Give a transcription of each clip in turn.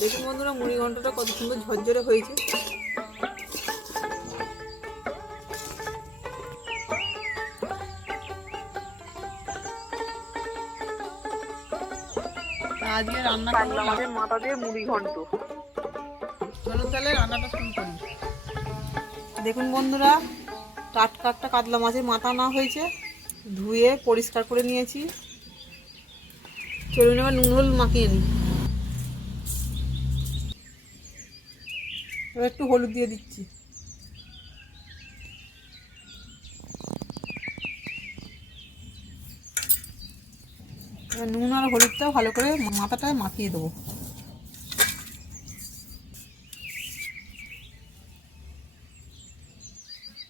দেখুন বন্ধুরা মুড়ি ঘন্টটা কত সুন্দর ঝরঝরে হয়েছে। আজকে রান্না করব আমাদের মাথা দিয়ে মুড়ি ঘন্ট। চলুন তাহলে রান্নাটা শুরু করি। দেখুন বন্ধুরা টাটকা একটা কাতলা মাছের মাথা না হয়েছে। ধুয়ে পরিষ্কার করে নিয়েছি। চলুন এবার নুন হলুদ মাখিয়ে নিই। এবার একটু হলুদ দিয়ে দিচ্ছি। এবার নুন আর হলুদটাও ভালো করে মাথাটায় মাখিয়ে দেবো।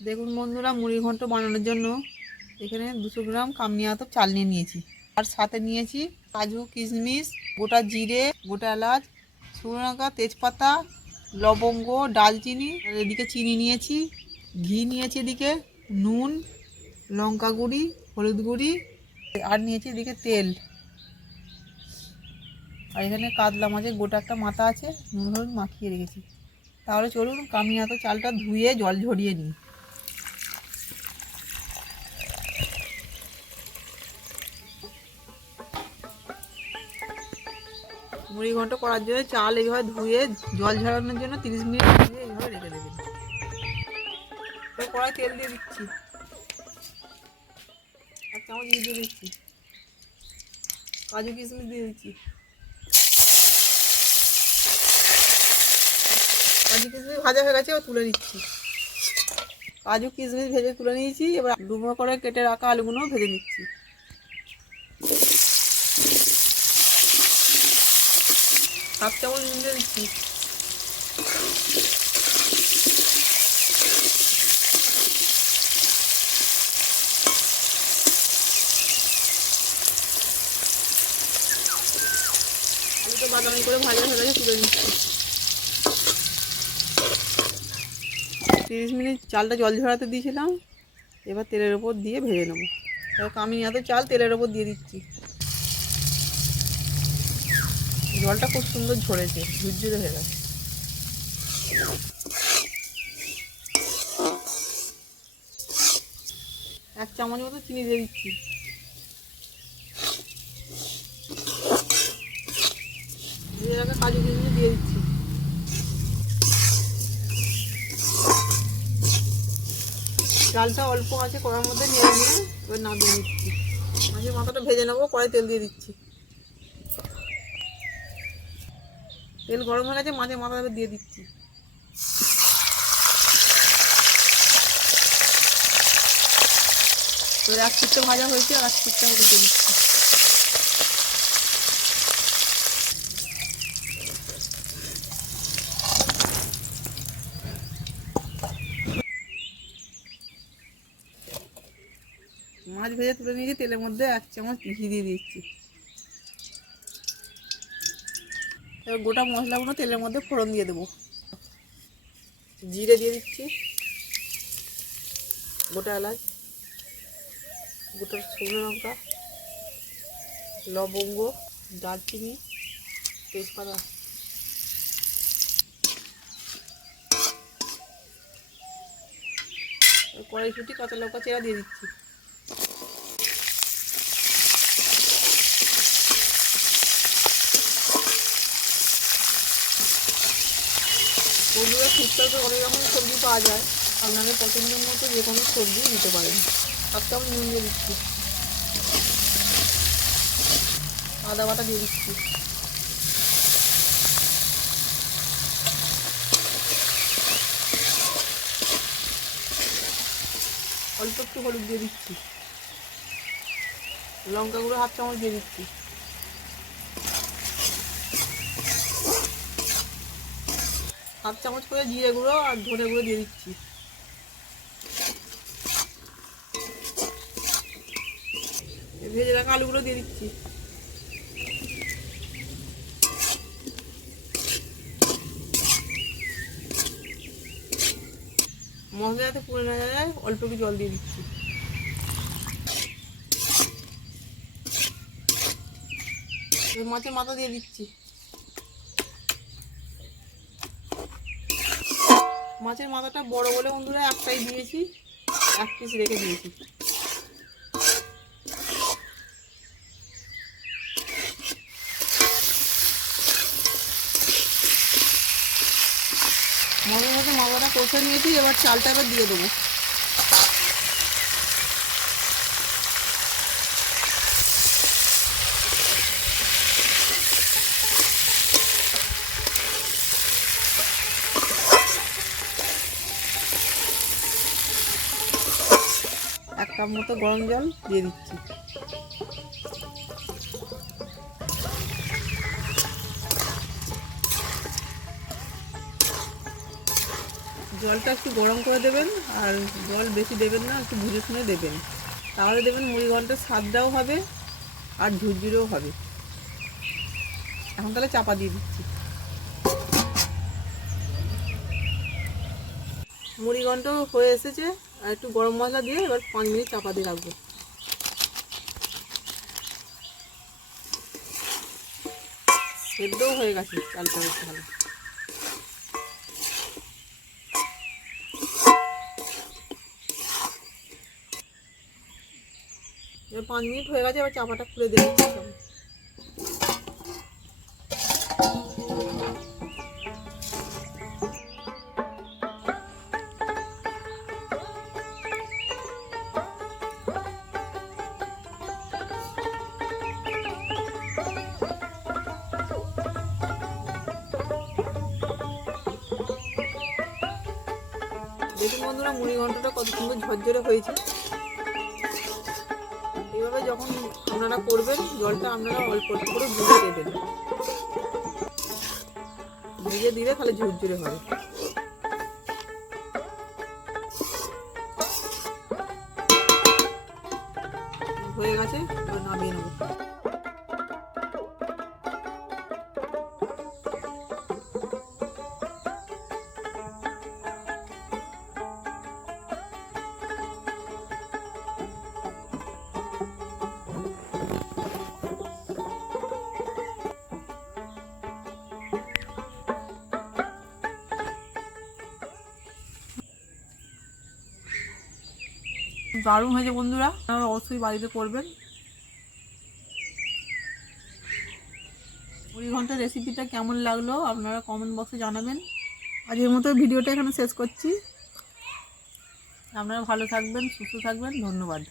দেখুন বন্ধুরা মুড়ি ঘন্ট বানানোর জন্য এখানে দুশো গ্রাম কামনিয়া তো চাল নিয়ে নিয়েছি। আর সাথে নিয়েছি কাজু, কিশমিশ, গোটা জিরে, গোটা এলাচ, শুকনো লঙ্কা, তেজপাতা লবঙ্গ, ডালচিনি, আর এদিকে চিনি নিয়েছি, ঘি নিয়েছি এদিকে, নুন, লঙ্কা গুঁড়ি, হলুদ গুঁড়ি, আর নিয়েছি এদিকে তেল। আর এখানে কাতলা মাছের গোটা একটা মাথা আছে, নুন, হলুদ মাখিয়ে রেখেছি। তাহলে চলুন কামিয়া তো চালটা ধুয়ে জল ঝরিয়ে নিই। মুড়ি ঘন্ট করার জন্য চাল এইভাবে ধুয়ে জল ঝরানোর জন্য তিরিশ মিনিট ধুয়ে এইভাবে রেখে দেবেন। এবার কড়াই তেল দিয়ে দিচ্ছি। এক চামচ দিয়ে দিচ্ছি। কাজু কিশমিশ দিয়ে দিচ্ছি। কাজু কিশমিশ ভাজা হয়ে গেছে, এবার তুলে নিচ্ছি। কাজু কিশমিশ ভেজে তুলে নিয়েছি, এবার ডুবো করে কেটে রাখা আলুগুলো ভেজে নিচ্ছি। হাফ চামচ দিয়ে দিচ্ছি আলুটা বাদামি করে ভাজা তুলে তিরিশ মিনিট চালটা জল ঝরাতে দিয়েছিলাম, এবার তেলের ওপর দিয়ে ভেজে নেব। আমি এত চাল তেলের ওপর দিয়ে দিচ্ছি। জলটা খুব সুন্দর ঝরেছে, ঝুরঝুরে হয়ে গেছে। এক চামচ মতো চিনি দিয়ে দিচ্ছি। কাজু কিশমিশ দিয়ে দিচ্ছি। চালটা অল্প আছে কড়ার মধ্যে নিয়ে নিয়ে এবার নামিয়ে নিচ্ছি। মাছের মাথাটা ভেজে নেব কড়াই তেল দিয়ে দিচ্ছি। তেল গরম হয়ে গেছে মাছের মাথা দিয়ে দিচ্ছি। এবার এক পিঠটা ভাজা হয়েছে, আর এক পিঠটা উল্টে দিচ্ছি। মাছ ভেজে তুলে নিয়েছি, তেলের মধ্যে এক চামচ ঘি দিয়ে দিচ্ছি। এবার গোটা মশলাগুলো তেলের মধ্যে ফোড়ন দিয়ে দেবো। জিরে দিয়ে দিচ্ছি। গোটা এলাচ, গোটা শুকনো লঙ্কা, লবঙ্গ, দারচিনি, তেজপাতা। কড়াইশুটি, কাঁচা লঙ্কা, চেরা দিয়ে দিচ্ছি। শীতকালে অনেক রকম সবজি পাওয়া যায়। আপনাদের পছন্দের মতো যে কোনো সবজি নিতে পারেন। হাফ চামচ নুন দিয়ে দিচ্ছি। আদা বাটা দিয়ে দিচ্ছি। অল্প একটু হলুদ দিয়ে দিচ্ছি। লঙ্কা গুঁড়ো হাফ চামচ দিয়ে দিচ্ছি। হাফ চামচ করে জিরে গুঁড়ো আর ধনে গুঁড়ো দিয়ে দিচ্ছি। ভেজে রাখা আলুগুলো দিয়ে দিচ্ছি। মশলা যাতে পুড়ে না যায়, অল্প একটু জল দিয়ে দিচ্ছি। মাছের মাথা দিয়ে দিচ্ছি। মাছের মাথাটা বড় বলে বন্ধুরা একটাই দিয়েছি, এক পিস রেখে দিয়েছি। মজার মতো মাথাটা কষে নিয়েছি, এবার চালটা এবার দিয়ে দেবো। কাপ মতো গরম জল দিয়ে দিচ্ছি। জলটা একটু গরম করে দেবেন, আর জল বেশি দেবেন না, একটু বুঝে শুনে দেবেন। তাহলে দেবেন মুড়ি ঘণ্টার স্বাদটাও হবে, আর ঝুরঝুরেও হবে। এখন তাহলে চাপা দিয়ে দিচ্ছি। মুড়ি ঘন্ট হয়ে এসেছে আর একটু গরম মশলা দিয়ে এবার পাঁচ মিনিট চাপা দিয়ে রাখব। সেদ্ধও হয়ে গেছে চালটা বেশ ভালো। পাঁচ মিনিট হয়ে গেছে, এবার চাপাটা খুলে দিয়ে বন্ধুরা মুড়ি ঘন্টটা কত সুন্দর ঝরঝরে হয়েছে। এইভাবে যখন আপনারা করবেন, জলটা আপনারা অল্প অল্প করে ভিজে দেবেন। ভিজে দিলে তাহলে ঝুরঝুরে হবে। হয়ে গেছে নামিয়ে নেব। দারুণ হয়েছে বন্ধুরা। আপনারা অবশ্যই বাড়িতে করবেন। কুড়ি ঘণ্টার রেসিপিটা কেমন লাগল আপনারা কমেন্ট বক্সে জানাবেন। আজকের মতো ভিডিওটা এখানে শেষ করছি। আপনারা ভালো থাকবেন, সুস্থ থাকবেন। ধন্যবাদ।